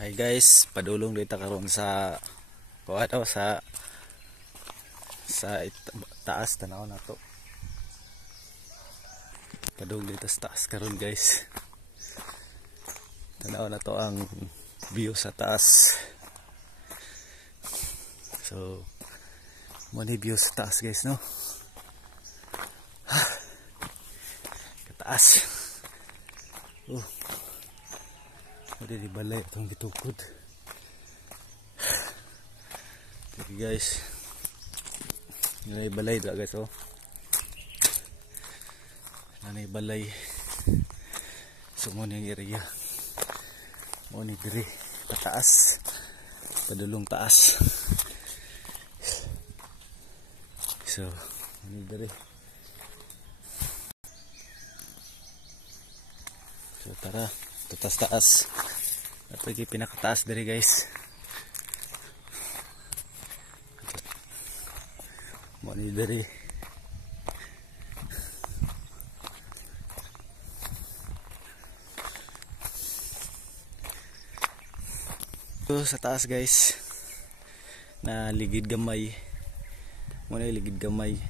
Hi guys, padulong dito karon sa kuwato sa taas tanaw na to. Padulong dito sa taas karon guys. Tanaw na to ang view sa taas. So, mo ni view sa taas guys, no? Kataas. Ada di balay itong gitukod. Okay guys, nanay balay dra guys, oh. Nanay balay. So mo ning area. Mo ni diri pataas. Padulong taas. So, mo ni diri. So tara, taas. Ito yung pinakataas dari guys. Mo ni dari. Ito sa taas guys. Na ligid gamay. Mo na ligid gamay.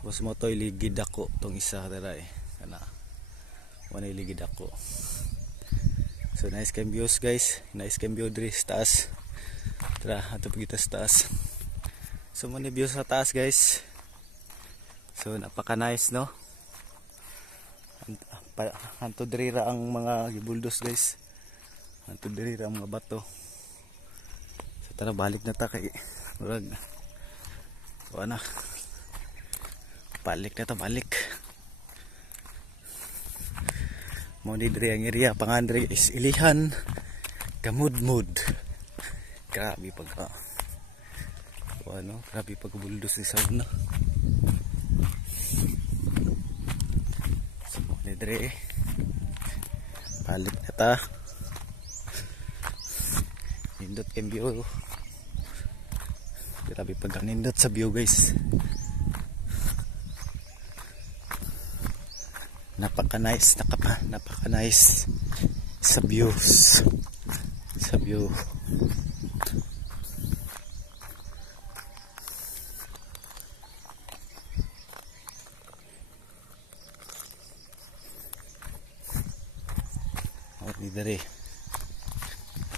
Tapos mo to ligid ako tong isa dara eh. Kana. Mo na ligid ako. So nice cam views guys, nice cam view diri sa taas. Tara, ato pagita sa taas. So muna view sa taas guys. So napaka nice, no? Hanto diri ra ang mga gibuldos guys. Hanto diri ra ang mga bato. So tara, balik na ta kay murag. Wala na. Balik. Mo ni diri ang area pangandre is Ilihan Kamudmud. Grabe pag grabe pag buldos ni sound na. So mo ni diri balik eta. Nindot kem view. Grabe pag nindot sa view guys. Napaka nice sa views, sa view.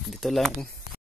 Dito lang